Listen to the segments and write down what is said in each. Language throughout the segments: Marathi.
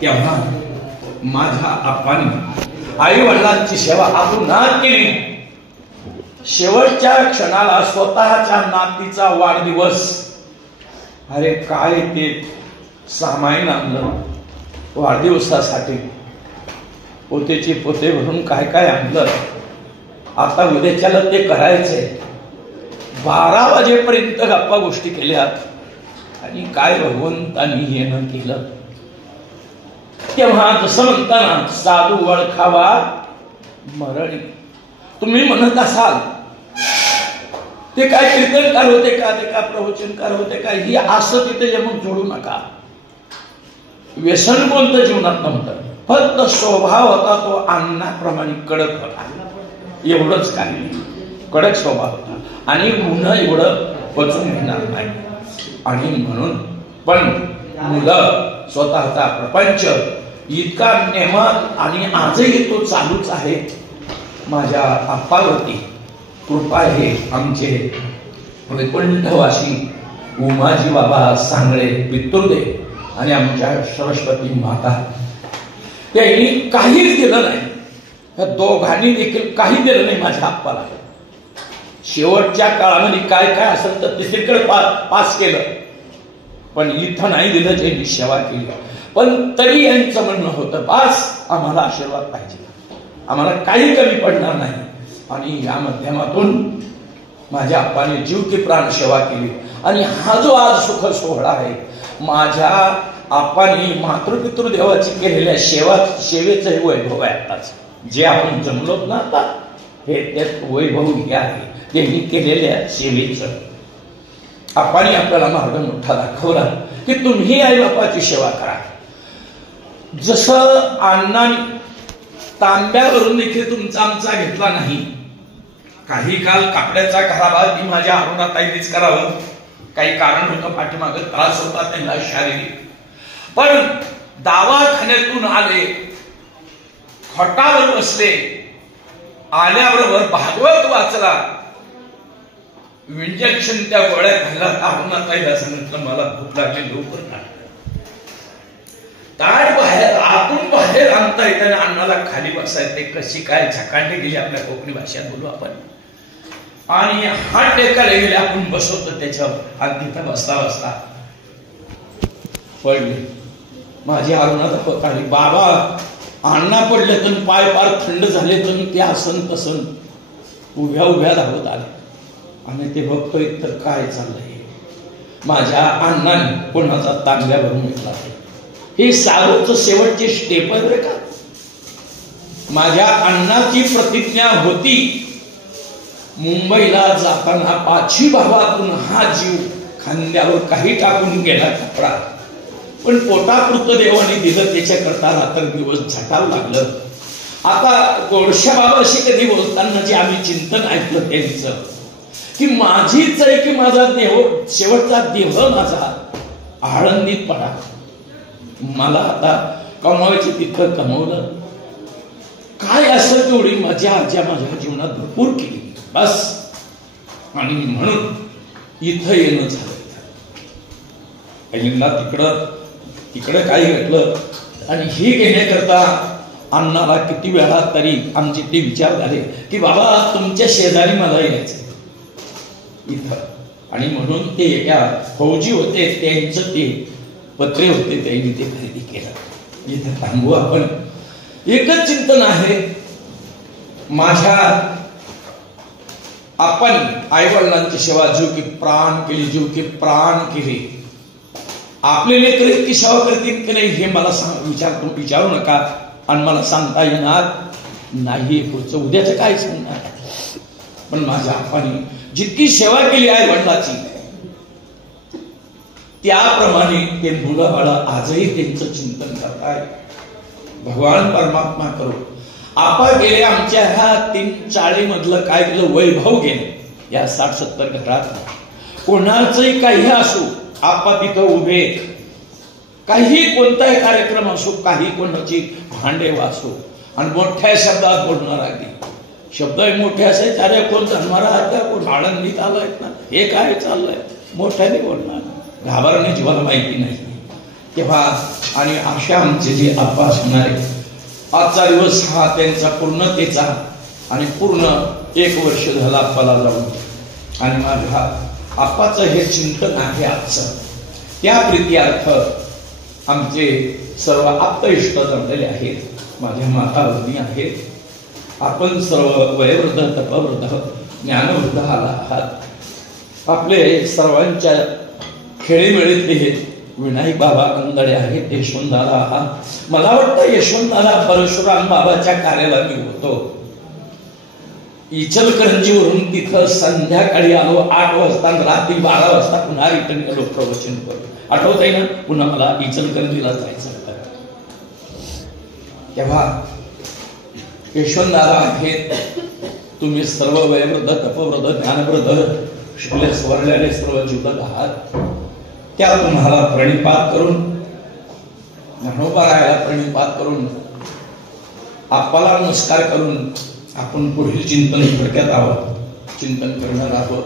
तेव्हा माझ्या आप्पांनी आई वडिलांची सेवा अपुन्हा केली. शेवटच्या क्षणाला स्वतःच्या नातीचा वाढदिवस, अरे काय ते सामाईन आणलं वाढदिवसासाठी, पोतेचे पोते भरून काय काय आणलं. आता उद्याच्याला ते करायचंय. 12 वाजेपर्यंत गप्पा गोष्टी केल्यात आणि काय भगवंतानी येणं केलं. तेव्हा जसं म्हणताना साधू वळखावा मरणी. तुम्ही म्हणत असाल ते काय कीर्तनकार होते का, ते का प्रवचनकार होते का, ही असं तिथे जमून जोडू नका. व्यसन कोणतं जीवनात नव्हतं, फक्त स्वभाव होता तो अन्नाप्रमाणे कडक होता. एवढंच काही कडक स्वभाव होता आणि गुन्हा एवढं पचून घेणार नाही. आणि म्हणून पण मुलं स्वतःचा प्रपंच इतका नेमत आणि आजही तो चालूच आहे. माझ्या आप्पावरती कृपा आहे. आमचे वैकुंठवासी उमाजी बाबा सांगळे पितृदे आणि आमच्या सरस्वती माता त्यांनी काहीच दिलं नाही. या दोघांनी देखील काही दिलं नाही माझ्या आप्पाला. शेवटच्या काळामध्ये काय काय असेल तर तिसरीकडे पास केलं, पण इथं नाही दिलं. ज्यांनी सेवा केली पण तरी यांचं म्हणणं होतं बास आम्हाला आशीर्वाद पाहिजे, आम्हाला काही कमी पडणार नाही. आणि या माध्यमातून माझ्या आप्पाने जीव की प्राण सेवा केली. आणि हा जो आज सुख सोहळा आहे, माझ्या आप्पाने मातृपितृदेवाची केलेल्या सेवेचं वैभव आहे. आताच जे आपण जमलोत ना आता हे त्यात वैभव हे आहे त्यांनी केलेल्या सेवेचं. आप्पाने आपल्याला मार्ग मोठा दाखवला की तुम्ही आई बापाची सेवा करा. जसं अण्णांनी तांब्यावरून देखील तुमचा आमचा घेतला नाही. काही काल कापड्याचा कारभार मी माझ्या अरुणाताईनेच करावं, काही कारण होतं, पाठीमागे त्रास होता त्यांना शारीरिक. पण दवाखान्यातून आले, खटावर बसले, आल्याबरोबर भागवत वाचला, इंजेक्शन त्या गोळ्या खायला अरुणाताईला सांगितलं मला भूक लागली लवकर ना. ताट बाहेर आतून बाहेर आणता येते आणि अण्णाला खाली बसायचे. कशी काय झकांडी गेली आपल्या कोकणी भाषेत बोलू आपण. आणि हात टेकायला गेले, आपण बसवतो त्याच्यावर आणि तिथं बसता बसता पडले. माझी अरुणाला पकडली. बाबा अण्णा पडले तर पाय पार थंड झाले तर ते आसन तसन उभ्या उभ्या धावत आले. आणि ते बघतोय तर काय चाललंय. माझ्या अण्णाने कोणाचा तांब्या भरून घेतला. हे सारूचं शेवटचे स्टेप आहे बरं का. माझ्या अण्णाची प्रतिज्ञा होती मुंबईला जाताना 5ही भावातून हा जीव खांद्यावर काही टाकून गेला कपडा, पण पोटापुरतं देवाने दिलं. त्याच्याकरता रात्र दिवस झटावं लागलं. आता गोडशा बाबाशी कधी बोलताना जे आम्ही चिंतन ऐकलं त्यांचं की माझीच आहे की माझा देह शेवटचा देह माझा आळंदीत पडा. मला आता कमवायची तिथं कमवलं. काय असं तेवढी मजा आजच्या माझ्या जीवनात भरपूर केली बस. आणि म्हणून इथं येणं झालं. पहिल्यांदा तिकडं काही घडलं आणि हे घेण्याकरता अण्णाला किती वेळा तरी आमचे ते विचार झाले की बाबा तुमच्या शेजारी मला यायचं इथं. आणि म्हणून ते एका फौजी होते, त्यांचं ते पत्रे होते, त्यांनी ते खरेदी केलं. इथं थांबू आपण. एकच चिंतन आहे माझ्या आपण आई वडिलांची सेवा जीव की प्राण केली, जीव की प्राण केली. आपले लेकर इतकी सेवा करतील की नाही हे मला विचारू नका आणि मला सांगता येणार नाही. पुढचं उद्याचं काय सांगणार. पण माझ्या आपाने जितकी सेवा केली आई वडिलाची त्याप्रमाणे ते मुलं बाळ आजही त्यांचं चिंतन करताय. भगवान परमात्मा करो. आपा गेले आमच्या ह्या 3 चाळीमधलं काय केलं वैभव गेले. या 60-70 घरात कोणाचंही काही असो आपा तिथं उभे. काही कोणताही कार्यक्रम असो, काही कोणाची भांडे वाचो आणि मोठ्या शब्दात बोलणार आहे. शब्द मोठे असायचे. अरे कोण जन्मारा आहे का, कोण आळंदीत आलाय ना, हे काय चाललंय मोठ्याने बोलणार. घाबरणे जीवाला माहिती नाही. तेव्हा आणि अशा आमचे जे आप्पा असणारे, आजचा दिवस हा त्यांचा पूर्णतेचा आणि पूर्ण 1 वर्ष झाला आप्पाला जाऊन, आणि माझ्या आप्पाचं हे चिंतन आहे आजचं. त्या प्रीत्यार्थ आमचे सर्व आप्त इष्ट जमलेले आहेत, माझ्या माता भगिनी आहेत. आपण सर्व वयोवृद्ध, तपवृद्ध, ज्ञानवृद्ध आहात. आपले सर्वांच्या खेळीमेळीतले विनायक बाबा अंदळे आहेत, यशवंतदादा आहात. मला वाटतं यशवंतदादा परशुराम बाबाच्या कार्याला मी होतो. इचलकरंजीवरून तिथं संध्याकाळी आलो 8 वाजता, रात्री 12 वाजता पुन्हा रिटर्न केलो प्रवचन करून. आठवत आहे ना, पुन्हा मला इचलकरंजीला जायचं होतं. तेव्हा यशवंतदादा आहेत, तुम्ही सर्व वयोवृद्ध, तपवृद्ध, ज्ञानवृद्ध, शिकले सवरलेले सर्व जीवलग आहात. त्या तुम्हाला प्रणिपात करून, ज्ञानोबारायाला प्रणिपात करून, आप्पाला नमस्कार करून आपण पुढील चिंतन थोडक्यात आहोत, चिंतन करणार आहोत.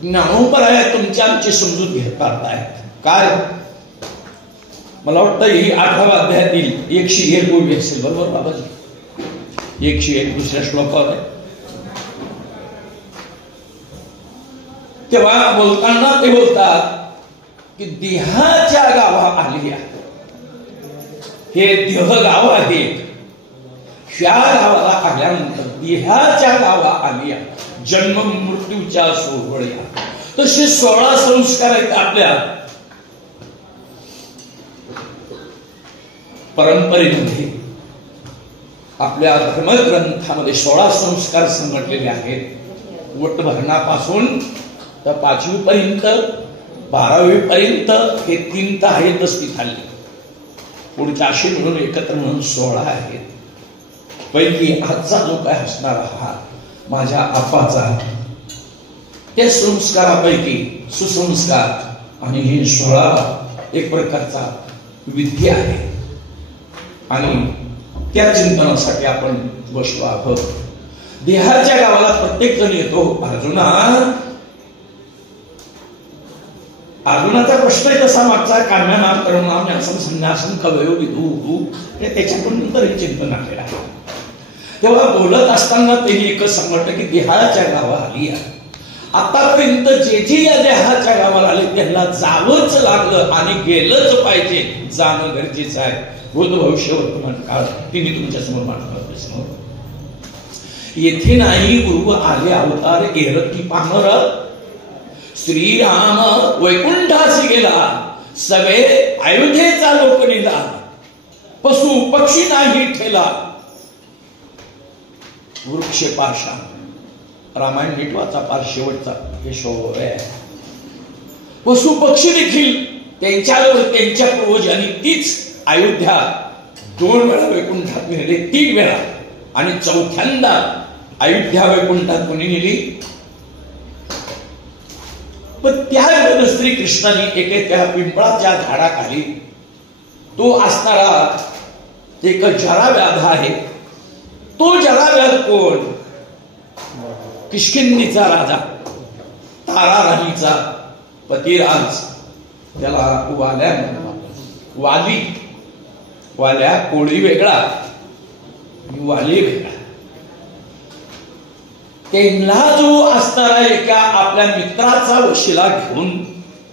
ज्ञानोबाराया तुमच्या आमची समजूत घेतात आहेत. काय मला वाटतं ही 8व्या अध्यायातील 101 ओवी असेल, बरोबर बाबाजी? 101 दुसऱ्या श्लोकावर आहे. तेव्हा बोलताना ते बोलतात की देहाच्या गावा आलिया, हे देह गाव आहे, ह्या गावाला आल्यानंतर देहाच्या गावा आलिया जन्म मृत्यूच्या सोहळ्या. तसे 16 संस्कार आहेत आपल्या परंपरेमध्ये, आपल्या धर्मग्रंथामध्ये 16 संस्कार संघटलेले आहेत. वटभरणापासून तर 5वी पर्यंत, 12वी पर्यंत हे 3 तर आहेतच ती खाल्ली. पुढच्या अशी मिळून एकत्र म्हणून 16 आहेत. पैकी आजचा जो काय असणार हा माझ्या आप्पाचा, त्या संस्कारापैकी सुसंस्कार आणि हे 16 एक प्रकारचा विद्या आहे. आणि त्या चिंतनासाठी आपण बसलो आहोत. देहाच्या गावाला प्रत्येक जण येतो. अर्जुनाचा प्रश्न आहे तसा मागचा, काम्या नाम करून नाम न्यासम संन्यासम कवयो विदू, त्याच्याकडून नंतर हे चिंतन आलेलं आहे. तेव्हा बोलत असताना त्यांनी एकच सांगत की देहाच्या गावा आली. आतापर्यंत जे जे या देहाच्या गावाला आले त्यांना जावंच लागलं आणि गेलंच पाहिजे, जाणं गरजेचं आहे. भूत भविष्य वर्तमान काळ तिने तुमच्या समोर मांडलं. समोर येथे नाही गुरु आले अवतार एरती पामर, श्रीराम वैकुंठासी गेला, सगळे अयोध्येचा लोक नेला, पशु पक्षी नाही ठेला, वृक्ष पाशा. रामायण नीटवाचा पार शेवटचा हे शोभ आहे. पशु पक्षी देखील त्यांच्यावर त्यांच्या पूर्वजांनी तीच अयोध्या 2 वेळा वैकुंठात नेले, 3 वेळा, आणि 4थ्यांदा अयोध्या वैकुंठात कोणी नेली? पण त्या श्रीकृष्णाने एके त्या पिंपळाच्या झाडाखाली तो असणारा एक जराव्याध आहे. तो जराव्याध कोण? किष्किंधेचा राजा, तारा राणीचा पतिराज. त्याला वाल्या वाली, वाल्या कोळी वेगळा, वाली वेगळा. त्यांना जो असणारा एका आपल्या मित्राचा वशिला घेऊन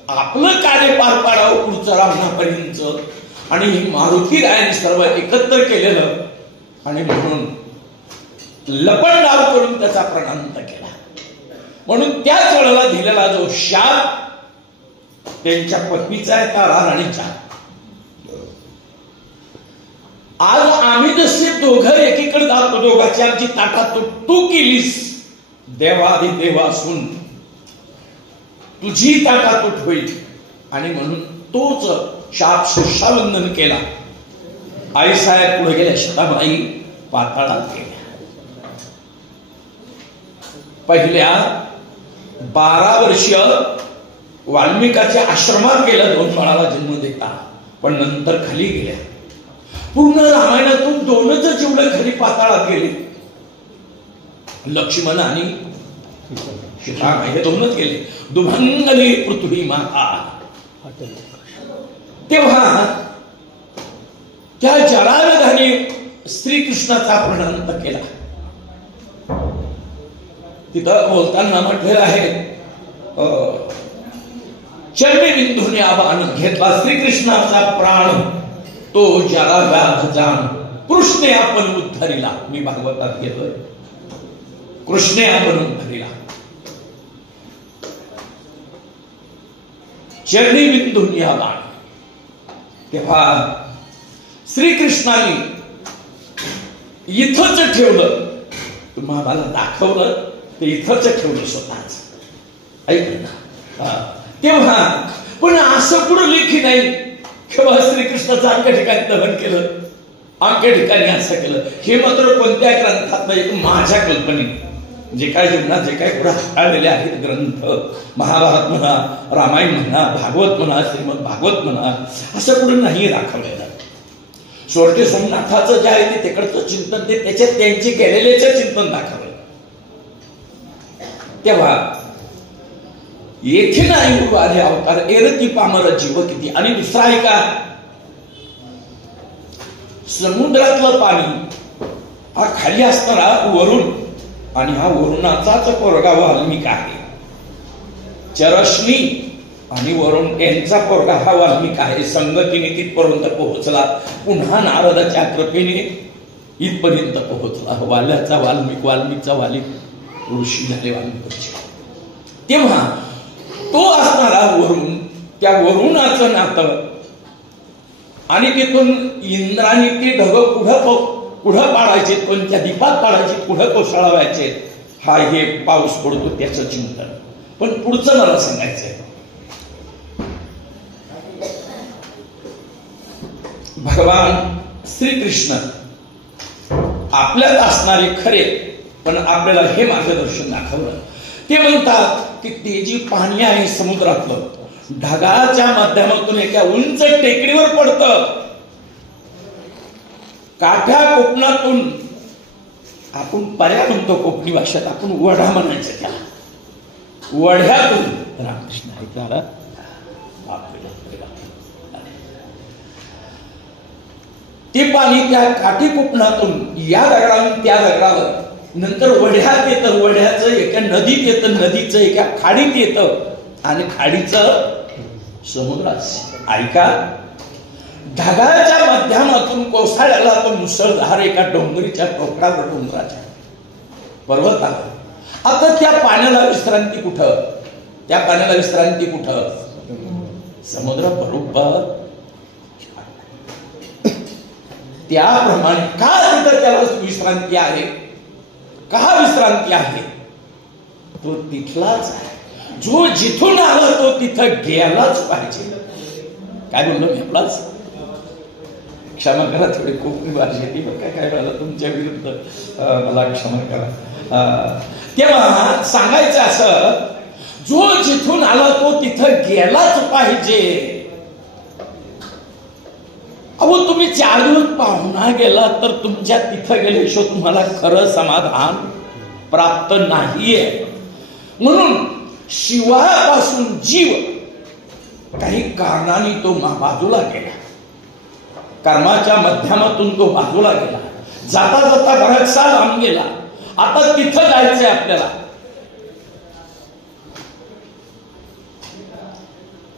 आपलं कार्य पार पाडावं पुढचं रावणापर्यंत, आणि मारुती रायाने सर्व एकत्र केलेलं, आणि म्हणून लपंडाव करून त्याचा प्रणांत केला. म्हणून त्याच वेळेला दिलेला जो शाप त्यांच्या पत्नीचा आहे, तारा राणीचा. आज आम्ही जसे दोघं एकीकडे जातो, दोघांची आमची ताटात तू केलीस, देवाधिदेवा असून तुझी ताटातूट होईल, आणि म्हणून तोच शाप शिक्षावंदन केला. आई साहेब पुढे गेल्या, शताबाई पाताळात गेल्या. पहिल्या 12 वर्ष वाल्मिकाच्या आश्रमात गेल्या 2 बाळाला जन्म देता, पण नंतर खाली गेल्या. पूर्ण रामायणातून 2च जेवढे खाली पाताळात गेले, लक्ष्मण आणि सीता, हे 2च गेले. दुभंगली पृथ्वी माता. तेव्हा त्या जरायुधाने श्रीकृष्णाचा प्रणंत केला. तिथं बोलताना म्हटलेलं आहे, चरणी आबान घेतला श्रीकृष्णाचा प्राण, तो जराव्याध जाण कृष्णे आपण उद्धरिला. मी भागवतात घेतोय, कृष्णे आपण उद्धरिला. चरणी बिंदून आबान. तेव्हा श्रीकृष्णाने इथंच ठेवलं, तुम्हाला दाखवलं ते इथंच ठेवलं स्वतःच. ऐकलं ना? तेव्हा पण असं पुढं लेखी नाही किंवा श्रीकृष्णाचं आमच्या ठिकाणी दहन केलं, आमच्या ठिकाणी असं केलं. हे मात्र कोणत्या ग्रंथात नाही, माझ्या कल्पनेने जे काय जीवनात जे काय पुढे हाताळलेले आहेत ग्रंथ, महाभारत म्हणा, रामायण म्हणा, भागवत म्हणा, श्रीमद भागवत म्हणा, असं पुढे नाही दाखवलेलं. स्वर्गीय सोमनाथाचं जे आहे ते तिकडचं चिंतन, ते त्याच्यात त्यांचे केलेल्याचं चिंतन दाखवलं. तेव्हा येथे नाही आले अवतार, एरती पामर जीव किती. आणि दुसरा आहे का, समुद्रातलं पाणी हा खाली असणारा वरुण, आणि हा वरुणाचाच पोरगा वाल्मिक आहे. चरश्मी आणि वरुण यांचा पोरगा हा वाल्मिक आहे. संगतीने तिथपर्यंत पोहोचला, पुन्हा नारदाच्या कृपेने इथपर्यंत पोहोचला. वाल्याचा वाल्मिक, वाल्मिकचा वाली ऋषी झाले वाल्मिकाचे. तेव्हा तो असणारा वरुण, त्या वरुणाचं नातं, आणि तिथून इंद्राने ते ढग पुढं पाडायचे, कोणत्या दीपात पाडायचे, पुढं कोसळवायचे. हा हे पाऊस पडतो त्याचं चिंतन. पण पुढचं मला सांगायचंय, भगवान श्रीकृष्ण आपल्यात असणारे खरे, पण आपल्याला हे मार्गदर्शन दाखवलं. ते म्हणतात की ते जी पाणी आहे समुद्रातलं, ढगाच्या माध्यमातून एका उंच टेकडीवर पडतं. काठ्या कोकणातून, आपण पर्या म्हणतो कोकणी भाषेत, आपण वढा म्हणायचं त्याला, वढ्यातून रामकृष्ण ऐकला ते पाणी त्या काठी कोकणातून या दगडावरून त्या दगडावर, नंतर वढ्यात येतं, वढ्याचं एका नदीत येतं, नदीचं एका खाडीत येतं, आणि खाडीचं समुद्रात. ऐका, ढगाच्या माध्यमातून कोसळला तो मुसळधार एका डोंगरीच्या टोकावर, डोंगराच्या पर्वतावर. आता त्या पाण्याला विश्रांती कुठं, त्या पाण्याला विश्रांती कुठं, समुद्र बरोबर. त्याप्रमाणे का तिथं त्याला विश्रांती आहे, का विश्रांती आहे, तो तिथलाच आहे. जो जिथून आला तो तिथं गेलाच पाहिजे. काय बोललो मी आपलाच, क्षमा करा, थोडी कोकणी भाषेची काय झालं तुमच्या विरुद्ध, मला क्षमा करा. तेव्हा सांगायचं असं, जो जिथून आला तो तिथं गेलाच पाहिजे. अहो, तुम्ही 4 दिवस पाहुणा गेला तर तुमच्या तिथं गेल्याशिवाय तुम्हाला खरं समाधान प्राप्त नाहीये. म्हणून शिवापासून जीव काही कारणाने तो बाजूला गेला, कर्माच्या माध्यमातून तो बाजूला गेला, जाता जाता बराचसा लांब गेला. आता तिथं जायचंय आपल्याला.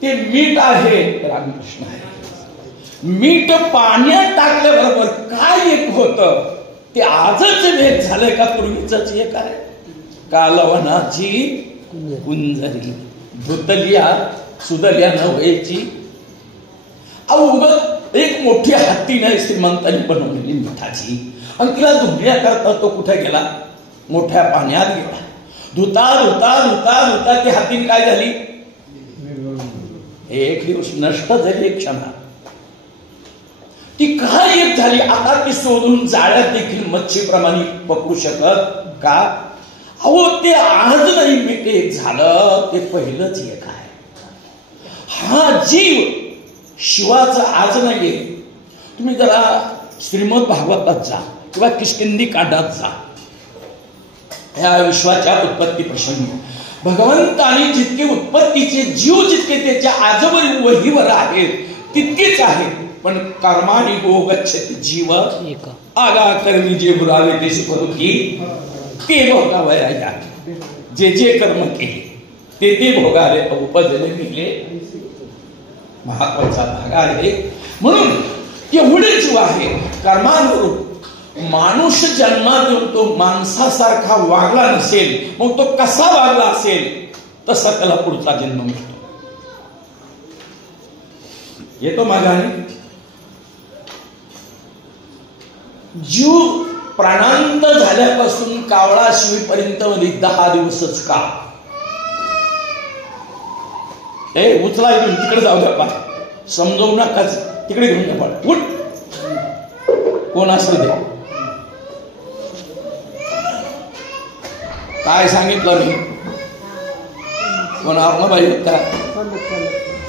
ते मीठ आहे, रामकृष्ण आहे. मीठ पाण्यात टाकल्याबरोबर काय एक होतं ते आजच भेट झालंय का पूर्वीच एक आहे. कालवनाची कुंजरी धुतलिया सुदलिया नव्हेची. उगत एक मोठी हत्ती नाही श्रीमंतांनी बनवलेली मिठाची, आणि तिला धुण्याकरता करता तो कुठे गेला, मोठ्या पाण्यात गेला. धुता धुता धुता धुता ती हत्ती काय झाली, एक दिवस नष्ट झाली. एक क्षणात ती काय एक झाली. आता ती शोधून जाळ्यात देखील मच्छीप्रमाणे पकडू शकत का. अहो, ते आज नाही मीठ एक झालं, ते पहिलंच एक आहे. हा जीव शिवाचा आज नाहीये. तुम्ही जरा श्रीमद भागवतात जा किंवा किष्किंधी कांडात जा. या विश्वाच्या उत्पत्ती प्रसंगी भगवंताने जितके उत्पत्तीचे जीव जितके त्याच्या आजवर वहीवर आहेत तितकीच आहे, पण कर्मानी गो गच्छति जीव आगा कर्मी जे बुरावे ते सुखी ते भोगावया. जे जे कर्म केले ते ते भोगाले उपजले मिले महत्वाचा भाग आहे. म्हणून एवढे जीव आहे कर्मानुरूप. माणूस जन्मात तो माणसासारखा वागला नसेल, मग तो कसा वागला असेल तसा त्याला पुढचा जन्म मिळतो. येतो मागाने जीव प्राणांत झाल्यापासून कावळा शिवीपर्यंत 10 दिवसच का. उचला इथून तिकडे जाऊ द्या, पा समजवू नकाच, तिकडे घेऊन जा. उठ, कोण असेल ते. काय सांगितलं मी? कोणावर बाई का?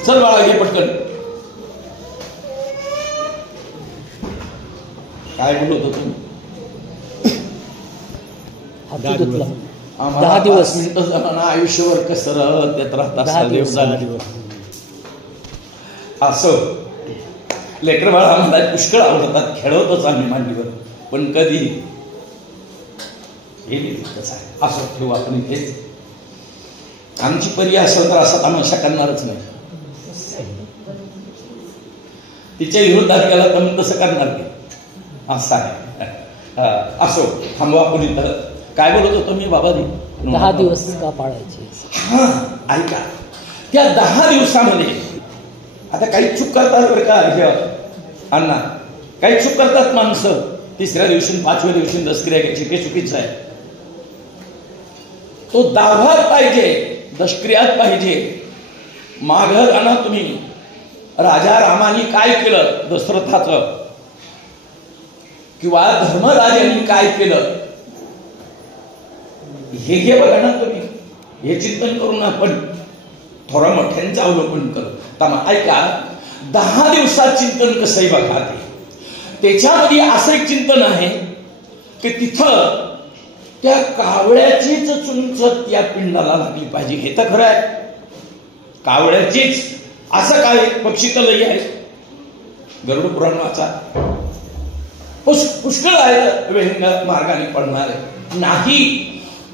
चल बाळा घे पटकन. काय बोलत होतो तुम्ही? 10 दिवस आयुष्यभर कसरत देत राहतात. असं लेकर बाळा मला पुष्कळ आवडतात, खेळवतोच आम्ही मांडीवर, पण कधी हे आहे. असं ठेवू आपण इथेच. आमची परी असेल तर असा तमाशा करणारच नाही. तिच्या विरोधात गेला तर मग तसं करणार नाही. असं आहे. असो, थांबवा आपण इथं. काय बोलत होतो मी बाबा? 10 दिवस का पाळायचे? हा, ऐका, त्या 10 दिवसामध्ये आता काही चूक करतात बरं का अण्णा, काही चूक करतात माणसं. 3ऱ्या दिवशी 5व्या दिवशी दसक्रिया घ्यायची, ते चुकीचं आहे. तो 10वात पाहिजे, दशक्रियात पाहिजे. माघर आणा तुम्ही. राजा रामाने काय केलं दशरथाचं, किंवा धर्मराजांनी काय केलं, हे घे बघा ना तुम्ही. हे चिंतन करून आपण थोडा मोठ्यांचं अवलोकन करू. ऐका, 10 दिवसात चिंतन कसं आहे बघा. त्याच्यामध्ये असं एक चिंतन आहे की तिथं त्या कावळ्याचीच चुंच त्या पिंडाला लागली पाहिजे. हे तर खरं आहे, कावळ्याचीच. असं काय पक्षी तर लई आहे, गरुड पुराण वाचा, पुष्कळ आहे व्यंग मार्गाने पडणारे. नाही,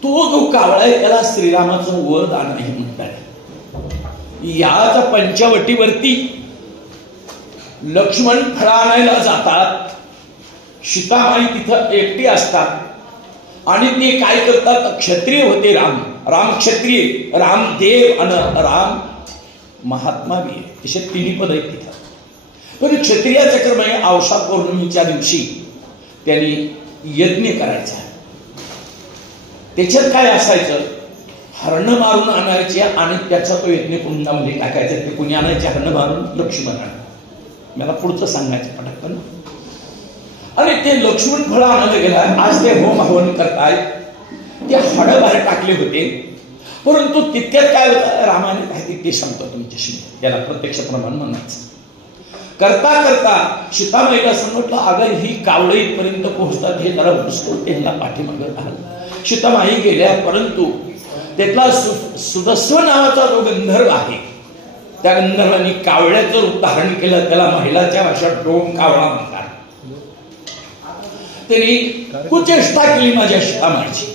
तो जो कावळा आहे त्याला श्रीरामाचं वरदान नाही म्हणतात. याच पंचवटीवरती लक्ष्मण फळा आणायला जातात. सीतामाई तिथं एकटी असतात आणि ते काय करतात, क्षत्रिय होते राम क्षत्रिय, राम देव आणि राम महात्मा बी, असे 3 पद आहेत तिथं. पण क्षत्रियाचं कर्म आहे औषा पौर्णिमेच्या दिवशी त्यांनी यज्ञ करायचा. त्याच्यात काय असायचं, हरण मारून आणायचे आणि त्याचा तो यज्ञ कुंडामध्ये टाकायचा. ते कुणी आणायचे, हरण मारून लक्ष्मणाने. मला पुढचं सांगायचं पटकन. आणि ते लक्ष्मण फळ आणायला गेला. आज ते होम हवन करताय, ते हड बाहेर टाकले होते. परंतु तितक्यात काय होतं, रामाने काहीतरी ते सांगतो तुमच्याशी, त्याला प्रत्यक्ष प्रमाण म्हणायचं. करता करता सीतामाईला सांगितलं, अगर ही कावळे इथपर्यंत पोहोचतात, हे जरा घुसतो, त्यांना पाठीमागं राहिलं. सीतामाई गेल्या, परंतु त्यातला सुदस्व नावाचा जो गंधर्व आहे, त्या गंधर्वांनी कावळ्याचं रूप धारण केलं. त्याला महिलाच्या भाषेत डोम कावळा म्हणतात. त्यांनी कुचेष्टा केली माझ्या सीतामाईची,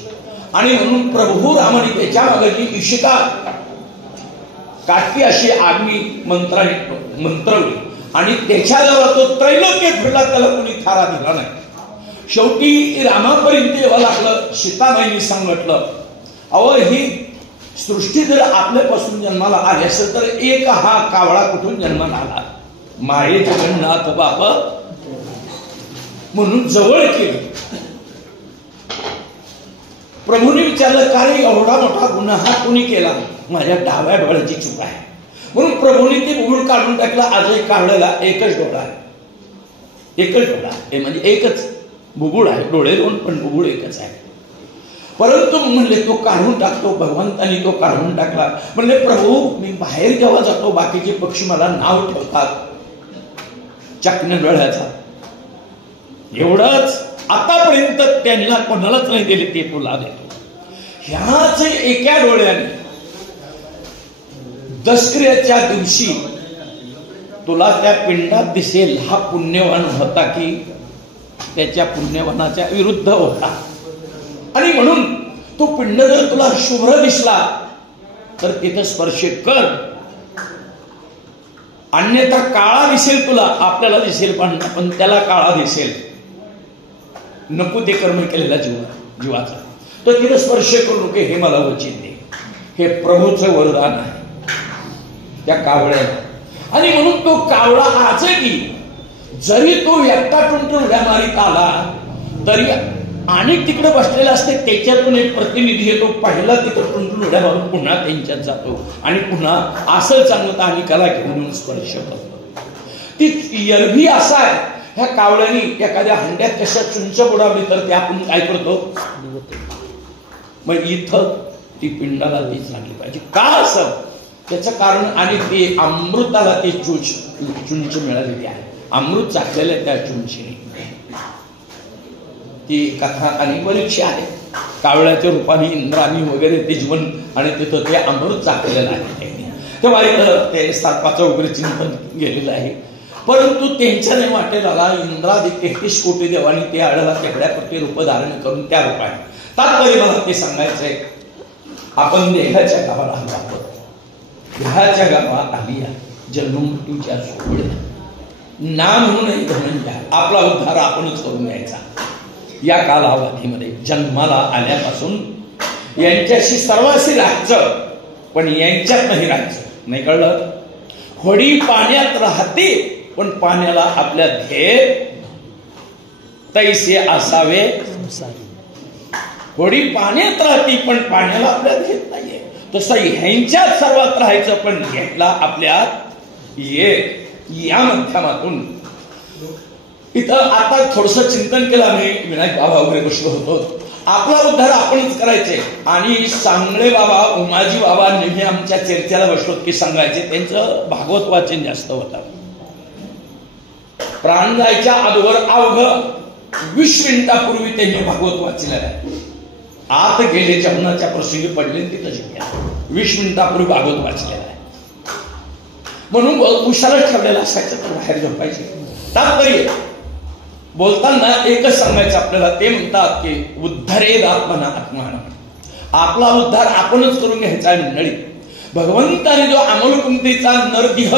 आणि म्हणून प्रभू रामाने त्याच्या मागची इशिका काटकी अशी आग्नी मंत्रवली आणि त्याच्याजवळ तो त्रैलोक्य फिरला, त्याला कोणी थारा दिला नाही. शेवटी रामापर्यंत यावं लागलं. सीतामाईंनी सांगितलं, अहो ही सृष्टी जर आपल्यापासून जन्माला आली असेल तर एक हा कावळा कुठून जन्माला आला, माये जगन्नाथ बाप, म्हणून जवळ केलं. प्रभूने विचारलं, काय एवढा मोठा गुन्हा हा कोणी केला? माझ्या डाव्या डोळ्याची चूक आहे. म्हणून प्रभूने ते बुबुळ काढून टाकला. आजही कावळ्याला एकच डोळा आहे, एकच डोळा आहे, म्हणजे एकच बुबुळ आहे. डोळे 2 पण बुबुळ एकच आहे. परंतु म्हणले तो काढून टाकतो. भगवंतानी तो काढून टाकला. म्हणले, प्रभू मी बाहेर जेव्हा जातो बाकीचे पक्षी मला नाव ठेवतात चकण्या डोळ्याचा. एवढंच आतापर्यंत त्यांना कोणालाच नाही दिले, ते तुला देतो. ह्याच एका डोळ्याने दशक्रियाच्या दिवशी तुला त्या पिंडात दिसेल हा पुण्यवान होता की त्याच्या पुण्यवानाच्या विरुद्ध होता. आणि म्हणून तो पिंड जर तुला शुभ्र दिसला तर तिथं स्पर्श कर, अन्यथा काळा दिसेल तुला, आपल्याला दिसेल पण त्याला काळा दिसेल, नको ते कर्म केलेला जीवाचा, तर तिथं स्पर्श करू नको, हे मला वचन दे. हे प्रभूचं वरदान आहे त्या कावळ्याला. आणि म्हणून तो कावळा आजही जरी तो एकटा टुंटून उड्या मारीत आला तरी अनेक तिकडे बसलेला असते, त्याच्यातून एक प्रतिनिधी येतो, पहिला तिथं टुंटून उड्या मारून पुन्हा त्यांच्यात जातो आणि पुन्हा असं चांगलं अनेकाला घेऊन येऊन स्पर्श करतो. ती एरवी असा आहे, ह्या कावळ्यानी एखाद्या हंड्यात कशा चुंच बुडावली तर ते आपण काय करतो, मग इथं ती पिंडाला तीच लागली पाहिजे. का असं, त्याचं कारण आणि ते अमृताला ती चुंच मिळालेली आहे, अमृत चाखलेलं त्या चुंचीने. ती कथा आणि बरीचशी आहे. कावळ्याच्या रूपाने इंद्राणी वगैरे ते जीवन आणि तिथं ते अमृत चाखलेलं आहे. तेव्हा ते सर्पाचं वगैरे चिंतन गेलेलं आहे. परंतु त्यांच्याने वाटेला इंद्रादी 33 कोटी देवानी ते आळला तेवढ्याप्रती रूप धारण करून त्या रूपाने. तात्पर्य मला ते सांगायचंय, आपण देहाच्या गावाला आलो, देहाच्या गावात आली जन्ममृत्यूच्या सोहळ्या ना म्हणूनही धनंजय आपला उद्धार आपणच करून घ्यायचा. या कालावधीमध्ये जन्माला आल्यापासून यांच्याशी सर्वांशी राहायचं, पण यांच्यात नाही राहायचं. नाही कळलं, होडी पाण्यात राहते पण पाण्याला आपल्या ध्येय तैसे असावे. होडी पाण्यात राहते पण पाण्याला आपल्यात घेत नाहीये, तसं ह्यांच्यात सर्वात राहायचं पण घेतला आपल्यात ये. या माध्यमातून इथं आता थोडस चिंतन केलं आम्ही, विनायक बाबा वगैरे बसलो होतो. आपला उद्धार आपणच करायचे आणि सांगळे बाबा, उमाजी बाबा नेहमी आमच्या चर्चेला बसलो की सांगायचे, त्यांचं भागवत वाचन जास्त होतं. प्राण जायच्या अगोदर अवघ 20 मिनिटापूर्वी त्यांनी भागवत वाचलेलं आहे. आत गेले जेवणाच्या प्रसंगी पडले तिथं जिंकल्या, 20 मिनिटापूर्वी भागवत वाचलेलं आहे. म्हणून उशाला ठेवलेला असायचं तर बाहेर झोपायचे. तात्पर्य बोलताना एकच सांगायचं आपल्याला, ते म्हणतात की उद्धरेद आत्मना आत्मान, आपला उद्धार आपणच करून घ्यायचा आहे. मंडळी, भगवंताने जो अमोलकुंतीचा नरदेह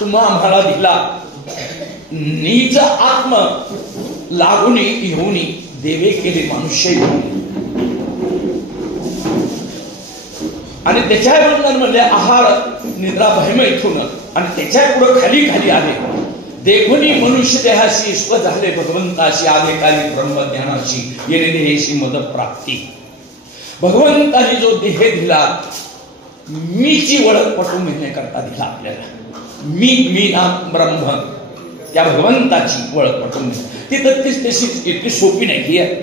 तुम्हा आम्हाला दिला, नीच आत्म लागून येऊनी देवे केले मनुष्य येऊन, आणि त्याच्याबरोबर म्हणले आहार निद्रा भयमैथून, आणि त्याच्या पुढे खाली खाली आले देखुनी मनुष्य देहाशी स्व झाले भगवंताशी आदेकाली ब्रह्मज्ञानाशी येणे देहेशी मद प्राप्ती. भगवंताने जो देह दिला मीची ओळख पटवून घेण्याकरता दिला आपल्याला. मी नाम ब्रह्म, त्या भगवंताची ओळख पटवून तिथं तशी इतकी सोपी नाही आहे.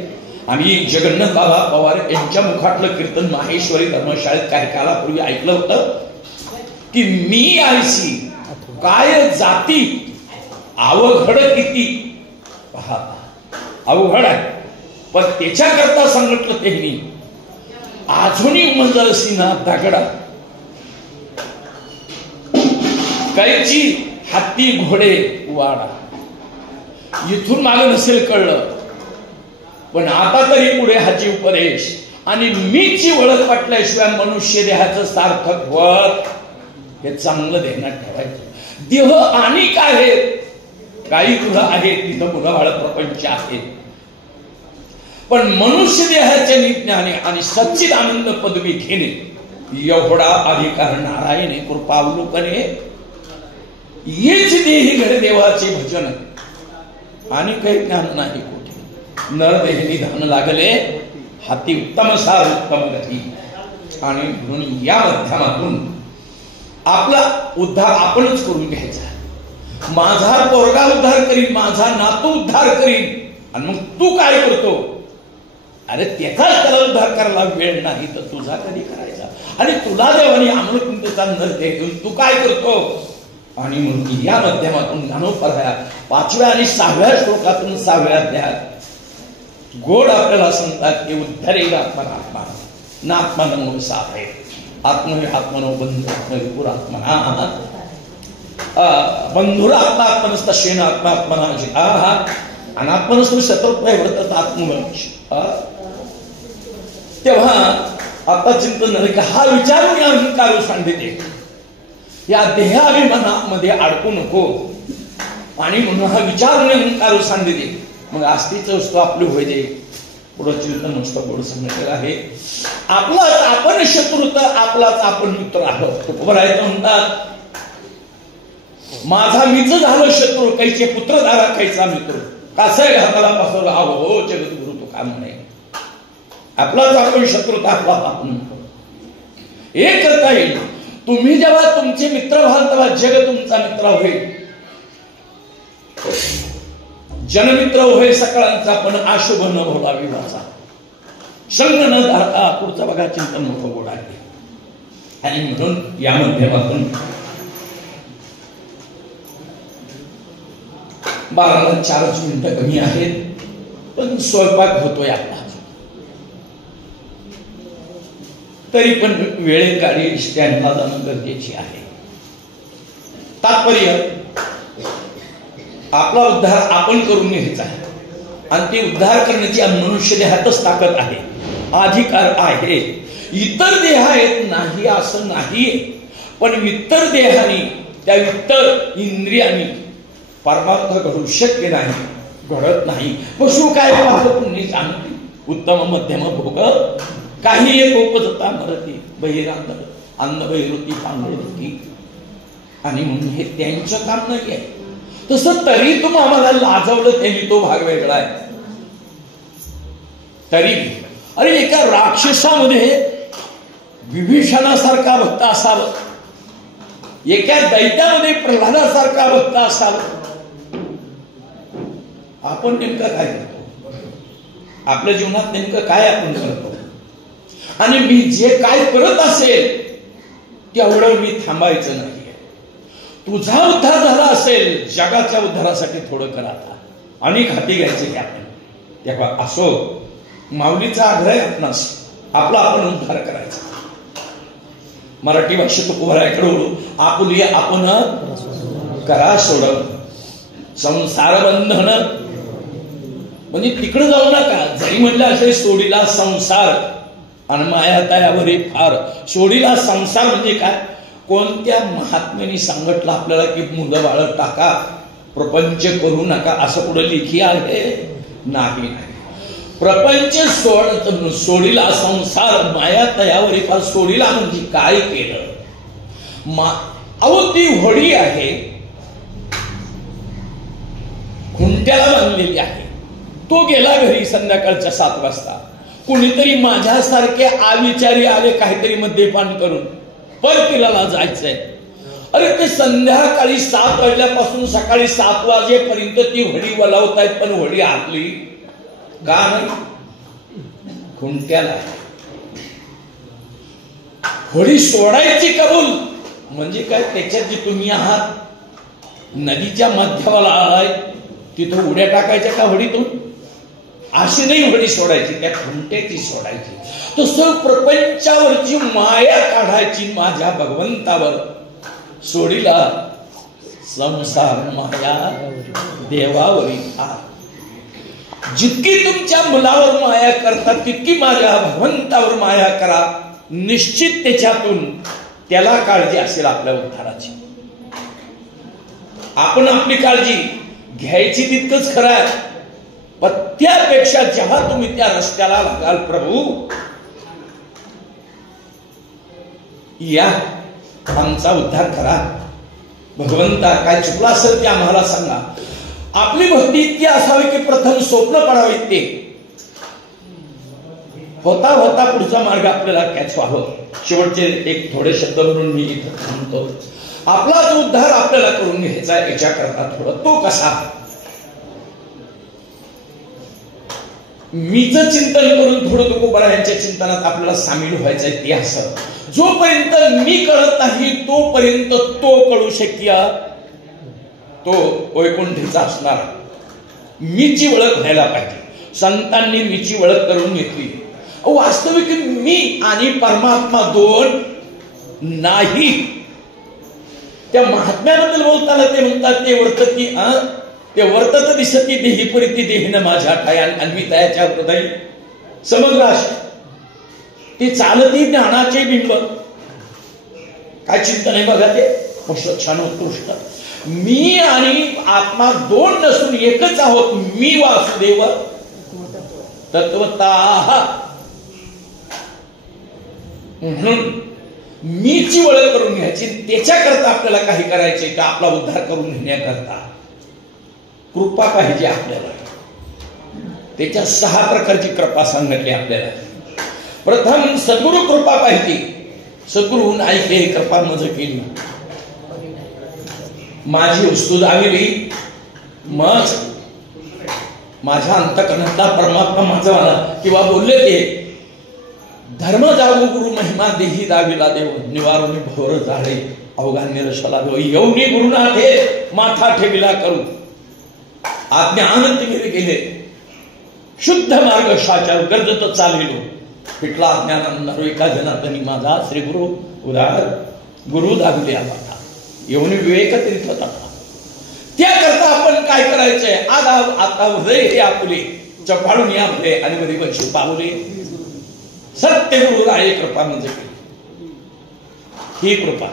आम्ही जगन्नाथ बाबा पवार यांच्या मुखातलं कीर्तन माहेश्वरी धर्मशाळेत काही कालापूर्वी ऐकलं होतं की मी आयसी काय जाती अवघड किती पहा, अवघड आहे. पण त्याच्याकरता सांगितलं त्यांनी, अजूनही मंजळसी ना दगडा कैची हत्ती घोडे वाडा. इथून मागे नसेल कळलं, पण आता तरी पुढे हाची उपदेश आणि मीची ओळख पटल्याशिवाय मनुष्य देहाचं सार्थक होत, हे चांगलं ध्यानात ठेवायचं. देह अनेक आहेत, काही तुला आहेत, तिथं मुलाबाळ प्रपंच आहे, पण मनुष्य देहाच्या निज्ञाने आणि सच्चिद आनंद पदवी घेणे एवढा अधिकार नारायणे कृपावलोकने. हेच देही घडे देवाचे भजन, आणि काही ज्ञान नाही कुठे. नरदेह निधान लागले हाती उत्तम सार उत्तम गती. आणि म्हणून या माध्यमातून आपला उद्धार आपणच करून घ्यायचा. माझा पोरगा उद्धार करीन, माझा नातू उद्धार करीन, आणि मग तू काय करतो, अरे त्याचाच त्याला उद्धार करायला वेळ नाही तर तुझा कधी करायचा. आणि तुला देवानी अमृतकुंतीचा नरदेह देऊन तू काय करतो. आणि म्हणून या माध्यमातून ज्ञानोपाध्याय 5व्या आणि 6व्या श्लोकातून 6व्या अध्यायात गोड आपल्याला सांगतात की उद्धरेद आत्मना नात्मनो साधे आत्मनो बंध आत्मना. बंधुरात्मा आत्मनस्तशेन आत्मात्मनाजी हा अनात्मनस्तु शत्रुत्व व्रत आत्मवंश. तेव्हा आता चिंतन हा विचार मी अहंकार सांगते, या देहाभिमानामध्ये अडकू नको आणि म्हणून हा विचार मी अहंकार सांगते. मग आस्तीचं वस्तू आपली होय दे. पुढं चिंतन नुसतं पुढं सांगितलेलं आहे, आपलाच आपण शत्रू तर आपलाच आपण मित्र आहोत. तुकोबराय म्हणतात, माझा मीच झालो शत्रू, कैचे पुत्र झाला कैचा मित्र, कासाय घाताला पासवला हो जगद्गुरु तो काम म्हणे. आपलाच आपण शत्रू तर आपला आपण एक करता येईल. तुम्ही जेव्हा तुमचे मित्र व्हाल तेव्हा जग तुमचा मित्र होईल. जनमित्र होय सकळांचा पण आशुभ न भोलावी वाचा, संग न धारता. पुढचा बघा चिंतन मोठं गोड आहे. आणि म्हणून या माध्यमातून 12:04 मिनिटं कमी आहेत, पण स्वयंपाक होतोय आपला. तरी पण वेळेत गाडी स्टँडला जाणं गरजेची आहे. तात्पर्य आपला उद्धार आपण करून घ्यायचा आहे आणि ते उद्धार करण्याची मनुष्य देहातच ताकद आहे, अधिकार आहे. इतर देह आहेत नाही असं नाही, पण इतर देहाने त्या इतर इंद्रियांनी परमार्थ घडू शक्य नाही, घडत नाही. पशु काय पाहतो पुण्य सांगते, उत्तम मध्यम भोग काही एक उपजता मरती बहिरांद अन्न बहिरुती पांगळती. आणि म्हणून हे त्यांचं काम नाही आहे. तसं तरी तुम्ही आम्हाला लाजवलं त्यांनी, तो भाग वेगळा आहे. तरी अरे एका राक्षसामध्ये विभीषणासारखा भक्त असावं, एका दैत्यामध्ये प्रल्हादासारखा भक्त असावं. आपण नेमकं काय करतो, आपल्या जीवनात नेमकं काय आपण करतो. आणि मी जे काय करत असेल तेवढं मी थांबायचं नाही. तुझा उद्धार झाला असेल, जगाच्या उद्धारासाठी थोडं करा. अनेक हाती घ्यायचे की आपण. तेव्हा असो माऊलीचा आग्रह आपणास, आपला आपण उद्धार करायचा. मराठी भाषेत तुकोबरायाकडे ओढू, आपुली आपण करा सोडव संसार बंधन. म्हणजे तिकडे जाऊ नका. जरी म्हणलं असे सोडीला संसार आणि माया तयावरी फार. सोडीला संसार म्हणजे काय, कोणत्या महात्म्याने सांगितलं आपल्याला की मुलं बाळ टाका, प्रपंच करू नका, असं पुढे लिखी आहे नाही. प्रपंच सोडीला संसार माया तयावरी फार. सोडीला म्हणजे काय केलं, अहो ती होडी आहे, खुंट्याला बांधलेली आहे. तो गेला घरी संध्याकाळच्या 7 वाजता. कुणीतरी माझ्यासारखे आविचारी आले काहीतरी मद्यपान करून, परतीला जायचंय. अरे ते संध्याकाळी 7 वाजल्यापासून सकाळी 7 वाजेपर्यंत ती होडी वलावतायत, पण होडी हाकली का नाही, खुंट्याला. होडी सोडायची कबूल म्हणजे काय, त्याच्यात जी तुम्ही आहात नदीच्या मध्याला आहात तिथं उड्या टाकायच्या का होडीतून, अशी नाही होडी सोडायची, त्या खुंट्याची सोडायची. तसं प्रपंचावरची माया काढायची माझ्या भगवंतावर. सोडीला संसार माया देवावरी फार. जितकी तुमच्या मुलावर माया करता तितकी माझ्या भगवंतावर माया करा. निश्चित त्याच्यातून त्याला काळजी असेल आपल्या उद्धाराची. आपण आपली काळजी घ्यायची तितकंच खरं आहे, पण त्यापेक्षा जेव्हा तुम्ही त्या रस्त्याला लागाल, प्रभू या आमचा उद्धार करा, भगवंता काय चुकला असेल ते आम्हाला सांगा. आपली भक्ती इतकी असावी की प्रथम स्वप्न पडावे, ते होता होता पुढचा मार्ग आपल्याला कॅच व्हावं. शेवटचे एक थोडे शब्द म्हणून मी इथं थांबतो. आपला जो उद्धार आपल्याला करून घ्यायचा याच्याकरता थोडं, तो कसा, मीच चिंतन करून थोडं तुकोबरायांच्या चिंतनात आपल्याला सामील व्हायचंय. ते असं, जोपर्यंत मी कळत नाही तोपर्यंत तो कळू शक्य, तो वैकुंठीचा असणार. मीची ओळख व्हायला पाहिजे. संतांनी मीची ओळख करून घेतली. वास्तविक मी आणि परमात्मा दोन नाही. त्या महात्म्याबद्दल बोलताना ते म्हणतात, ते वर्तत दिसती देही परिती देहीन माझ्या ठाया अन्वितायाच्या हृदय समग्र अशी ती चालती ज्ञानाचे बिंब. काय चिंतन आहे बघा ते, मस्त छान उत्कृष्ट. मी आणि आत्मा दोन नसून एकच आहोत. मी वासुदेव तत्वतः. म्हणून मीची ओळख करून घ्यायची. त्याच्याकरता आपल्याला काही करायचे का, आपला उद्धार करून घेण्याकरता कृपा पाहिजे आपल्याला. त्याच्या 6 प्रकारची कृपा सांगितली आपल्याला. प्रथम सद्गुरु कृपा पाहिजे. सद्गुरूहून ऐकले कृपा मज केली, माझी वस्तू दाविली, मग माझ्या अंतकरणातला परमात्मा माझा मला किंवा बोलले ते धर्म जागू गुरु महिमा देही दाविला देव निवारुनी भोर झाडे अवघा निरशला देव येऊनी गुरुनाथे माथा ठेविला करू आज्ञा आनंद तुम्ही गेले शुद्ध मार्ग साचार गरजत चालविलो पिटला ज्ञानानंद एका जनार्दनी माझा श्री गुरु उदार गुरु दाविले आला येऊनी विवेक तरी होता. त्याकरता आपण काय करायचंय, आता हृदय हे आपले चपाळून या मध्ये आणि मध्ये वंशी पावले सत्य गुरु राय कृपा म्हणजे ही कृपा.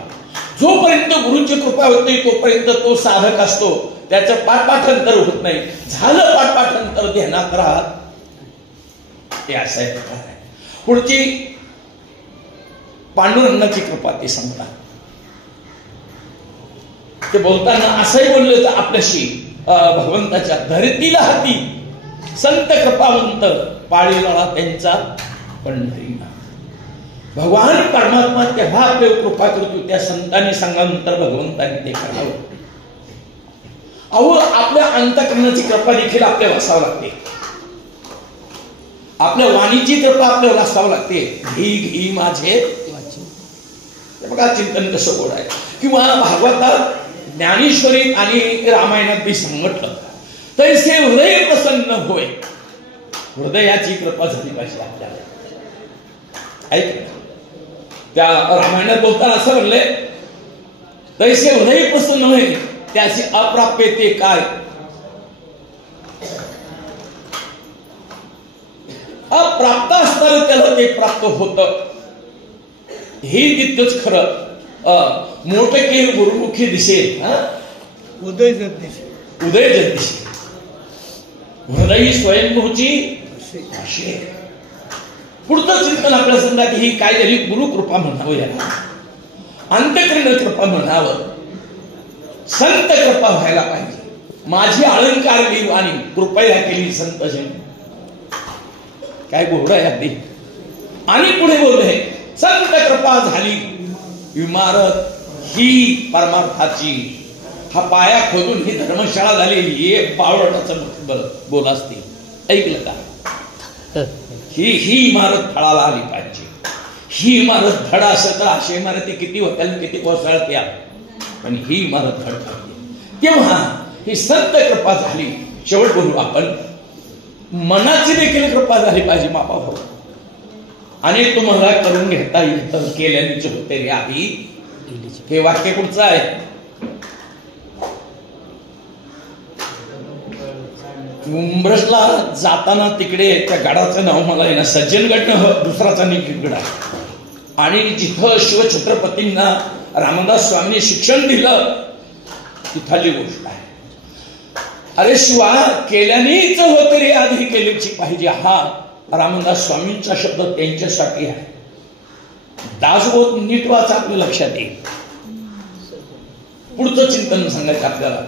जोपर्यंत गुरुची कृपा होत नाही तोपर्यंत तो साधक असतो, त्याचं पाठपाठांतर होत नाही. झालं पाठपाठांतर ध्यानात राहत ते असा एक प्रकार आहे. पुढची पांडुरंगाची कृपा ते सांगतात. ते बोलताना असंही बोलले तर आपल्याशी भगवंताच्या धरतीला हाती संत कृपावंत पाळीला त्यांचा पंढरीनाथ. भगवान परमात्मा तेव्हा आपल्यावर कृपा करतो त्या संतांनी सांगानंतर भगवंतांनी ते करावं. अहो आपल्या अंतकरणाची कृपा देखील आपल्याला असावं लागते. आपल्या वाणीची कृपा आपल्याला असावं लागते. घी घी माझे बघा चिंतन कसं गोड आहे. किंवा भागवतात ज्ञानेश्वरी आणि रामायणात मी सांगितलं तैसे हृदय प्रसन्न होय. हृदयाची कृपा झाली पाहिजे आपल्याला. ऐक त्या रामायणात बोलताना असं म्हणले तैसे हृदय प्रसन्न होय त्याची अप्राप्य ते काय. अप्राप्त असताना त्याला ते प्राप्त होत. हे तितकंच खरं. मोठे केल गुरुमुखी दिसेल उदय जत दिसेल. उदय जत दिसेल. हृदय स्वयंभूची असे. पुढचं चिंतन आपल्या संघात ही काय झाली, गुरुकृपा म्हणावं याला, अंतकरण कृपा म्हणावं, संत कृपा व्हायला पाहिजे. माझी अलंकारली वाणी कृपया केली संतजन. काय गोड आहे अगदी. आणि पुढे बोलले संत कृपा झाली इमारत ही परमार्थाची. हा पाया खोदून ही धर्मशाळा झाली. हे पावडाचं बोल असते. ऐकलं का. ही इमारत फळाला आली पाहिजे. ही इमारत धड असेल तर अशा इमारती किती होत्या किती कोसळत्या, पण ही इमारत धड पाहिजे. तेव्हा ही संत कृपा झाली. शेवट बोलू आपण मनाची देखील कृपा झाली पाहिजे. मापा भाऊ आणि तुम्हाला करून घेता येतं केल्याने होते रे आधी. हे वाक्य कुठचं आहे. उंबरसला जाताना तिकडे त्या गडाचं नाव मला आहे ना सज्जनगड दुसराचा निकड आहे. आणि जिथं शिवछत्रपतींना रामदास स्वामींनी शिक्षण दिलं तिथली गोष्ट आहे. अरे शिवा केल्यानेच होते रे आधी केल्याची पाहिजे. हा रामदास स्वामींचा शब्द त्यांच्यासाठी आहे. दासबोध नीट वाचा आपल्या लक्षात येईल. पुढचं चिंतन सांगायचं आपल्याला.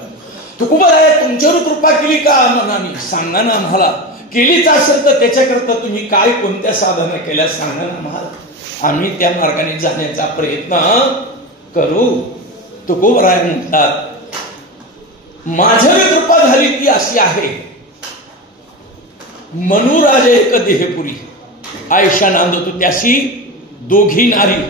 तुकोबाराया तुमच्यावर कृपा केली का मनाने सांगा ना आम्हाला. केलीच असेल तर त्याच्याकरता तुम्ही काय कोणत्या साधना केल्या सांगा ना आम्हाला. आम्ही त्या मार्गाने जाण्याचा प्रयत्न करू. तुकोबाराया म्हणतात माझ्यावर कृपा झाली ती अशी आहे. मनुराज एक देहपुरी आयशा नांदतो त्याशी दोघी नारी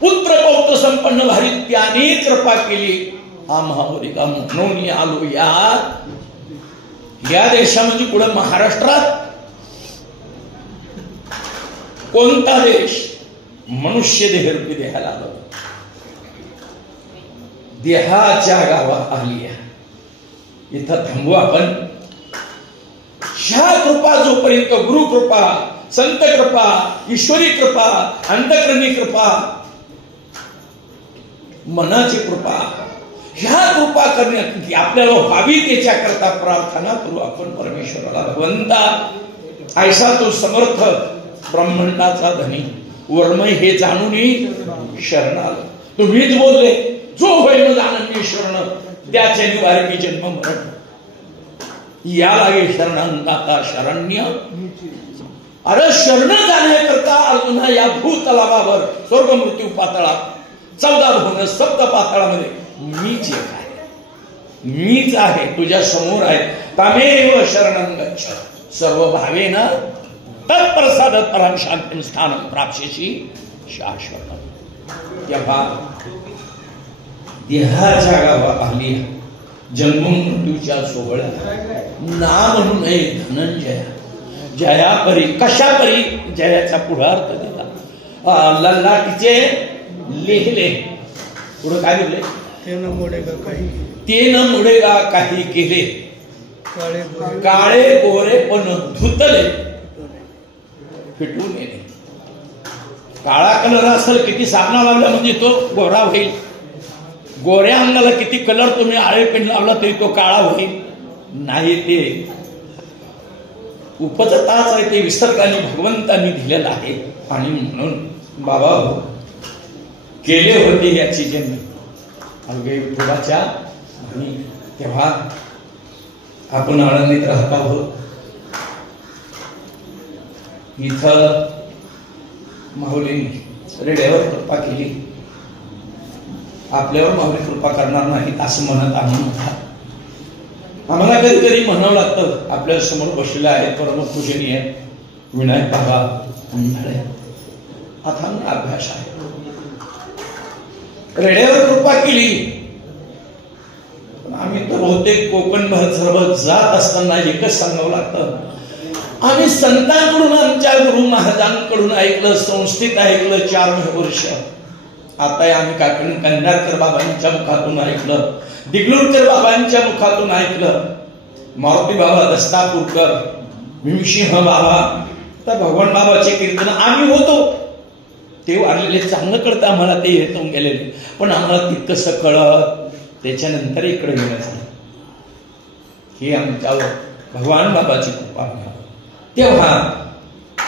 पुत्र पौत्र संपन्न भारी त्याने कृपा केली. हा महाबोधिका म्हणून आलो या देशामध्ये पुढे महाराष्ट्रात कोणता देश मनुष्य देहरूपी देहाला आलो. देहाच्या गावा आली. इथं थांबू आपण. ह्या कृपा जोपर्यंत गुरुकृपा, संत कृपा, ईश्वरी कृपा, अंतःकरणी कृपा, मनाची कृपा, ह्या कृपा करण्यात आपल्याला व्हावी त्याच्याकरता प्रार्थना करू आपण परमेश्वराला. भगवंता ऐसा तो समर्थ ब्रह्मांडाचा धनी वर्मय हे जाणून शरण आलं. तुम्हीच बोलले जो होय जाणून शरण त्याचे निवारकी जन्म मरण. या लागे शरणांदाता शरण्य. अरे शरण जाण्याकरता अर्जुना या भूतलावावर स्वर्ग मृत्यू पातळात 14 भुवन सप्त पातळामध्ये मीच एक आहे, मीच आहे, तुझ्या समोर आहे. तामेव शरणं गच्छ सर्व भावेन तत्प्रसादात परम शांतीं स्थानं प्राप्स्यसि शाश्वतम्. तेव्हा देहाच्या गावा आली जन्म मृत्यूच्या सोहळ्यात नाम म्हणू नये धनंजया. जयापरी कशापरी जयाचा पुढार्थ दिला. ललाटीचे लिहिले पुढे काय लिहिले. ते न मुडेगा काही केले काळे गोरे पण धुतले फिटवून येणे. काळा कलर असेल किती साबणा लावला म्हणजे तो गोरा होईल. गोऱ्या अंगाला किती कलर तुम्ही आळे पेन लावला तरी तो काळा होईल नाही. ते उपजताच आहे, ते विसर्गाने भगवंतांनी दिलेलं आहे. आणि म्हणून बाबा केले होते याची जन्म अवघे विठोबाच्या. आणि तेव्हा आपण आनंदित राहत आहोत. इथं माऊलींनी रेड्यावर कृपा केली. आपल्यावर माऊली कृपा करणार नाही असं म्हणत आम्हाला कधीतरी म्हणावं लागतं. आपल्या समोर बसलेले आहेत परमपूजनीय विनायक बाबा मंडळे. अथांग अभ्यास आहे. रेड्यावर कृपा केली. आम्ही तर बहुतेक कोकण सर्व जात असताना एकच सांगावं लागतं. आम्ही संतांकडून आमच्या गुरु महाराजांकडून ऐकलं, संस्थेत ऐकलं 4 वर्ष. आता आम्ही कंधारकर बाबांच्या मुखातून ऐकलं, दिगलूरकर बाबांच्या मुखातून ऐकलं, मारुती बाबा दस्तापूरकर, भीमसिंह बाबा, तर भगवान बाबाचे कीर्तन आम्ही होतो. ते वाढलेले चांगलं कळतं आम्हाला, ते येतून गेलेले. पण आम्हाला तितकंसं कळत त्याच्यानंतर इकडे येण्याचं हे आमच्यावर भगवान बाबाची कृपा. तेव्हा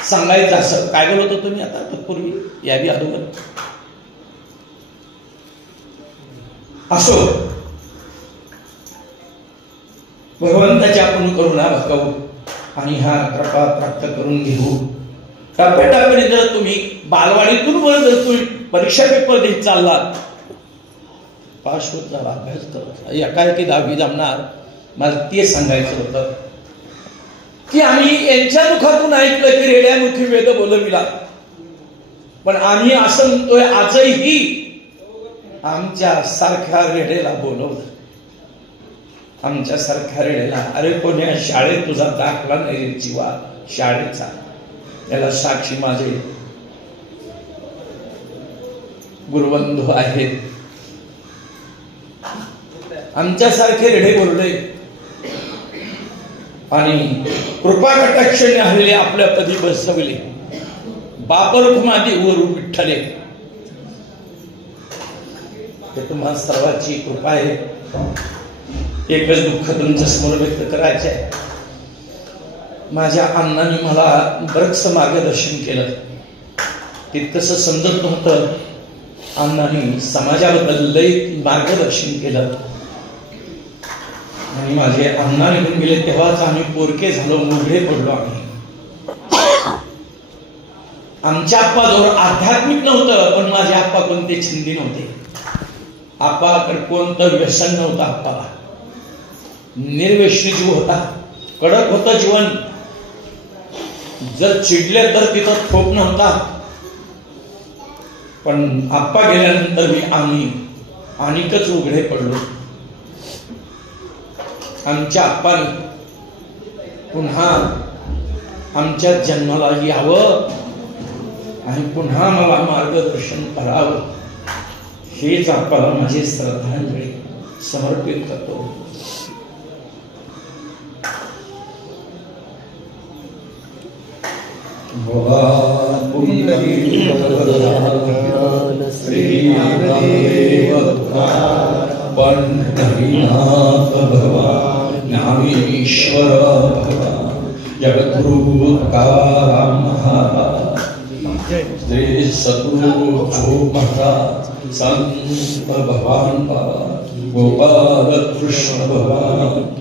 सांगायचं असं काय बोलत होतो मी आता तत्पूर्वी यादी अगोदर. असो भगवंताची आपण करुणा भागवू आणि हा कृपा प्राप्त करून घेऊ. टप्प्याटप्प्याने जर तुम्ही बालवाडीतून वर जर तुम्ही परीक्षा पेपर देत चाललात, पास होत झाला, अभ्यास करत एकाएकी 10वी जमणार. मला ते सांगायचं होतं की आम्ही यांच्या मुखातून ऐकलं की रेड्यामुखी वेद बोलविला. पण आम्ही असं म्हणतोय आजही आमच्या सारख्या रेड्याला बोलवलं. आमच्या सारख्या रेड्याला अरे कोण्या शाळेत तुझा दाखला नाही जीवा शाळेचा, याला साक्षी माझे गुरुबंधू आहेत. आमच्यासारखे रेडे बोलले आणि कृपा कटाक्षाने आलेले आपल्या पदी बसवले. बापरखुमादी वर विठ्ठले. हे तुम्हा सर्वांची कृपा आहे. एकच दुःख तुमच्या समोर व्यक्त करायचे आहे. माझ्या अण्णांनी मला बरंच मार्गदर्शन केलं. तितकंसं समजत नव्हतं. अण्णांनी समाजाबद्दल लय मार्गदर्शन केलं आणि माझे अण्णा निघून गेले तेव्हाच आम्ही पोरके झालो, उघडे पडलो. आमच्या आप्पा जवळ आध्यात्मिक नव्हतं, पण माझे आप्पा कोणते छंदी नव्हते. आप्पाकडे कोणतं व्यसन नव्हतं. आप्पाला निर्व्यसनी जीव होता. कडक होतं जीवन. जर चिडले तर तिथं थोप नव्हता. पण आप्पा गेल्यानंतर मी आणिकच उघडे पडलो. आमच्या आप्पाने पुन्हा आमच्या जन्माला यावं आणि पुन्हा मला मार्गदर्शन करावं, हेच आप्पाला माझी श्रद्धांजली. समर्पित करतो. भगवान पंढरीनाथ भगवान ज्ञानेश्वर भगवान जगद्गुरु तुकाराम महाराज श्री सद्गुरु जो महाराज संत भगवान गोपाल कृष्ण भगवान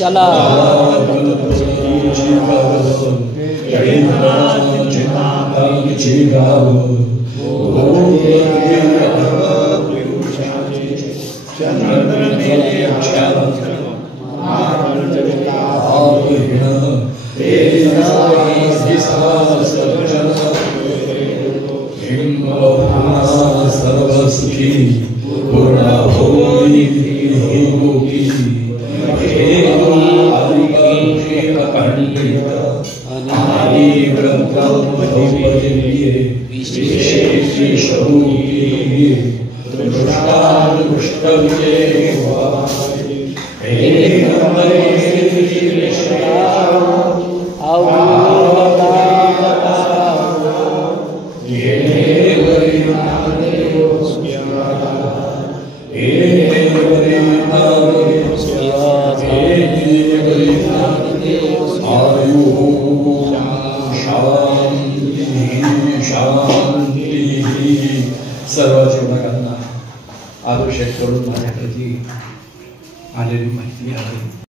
चला सर्व जीवनांना आदर्श करून माझ्याकडे आलेली माहिती आहे.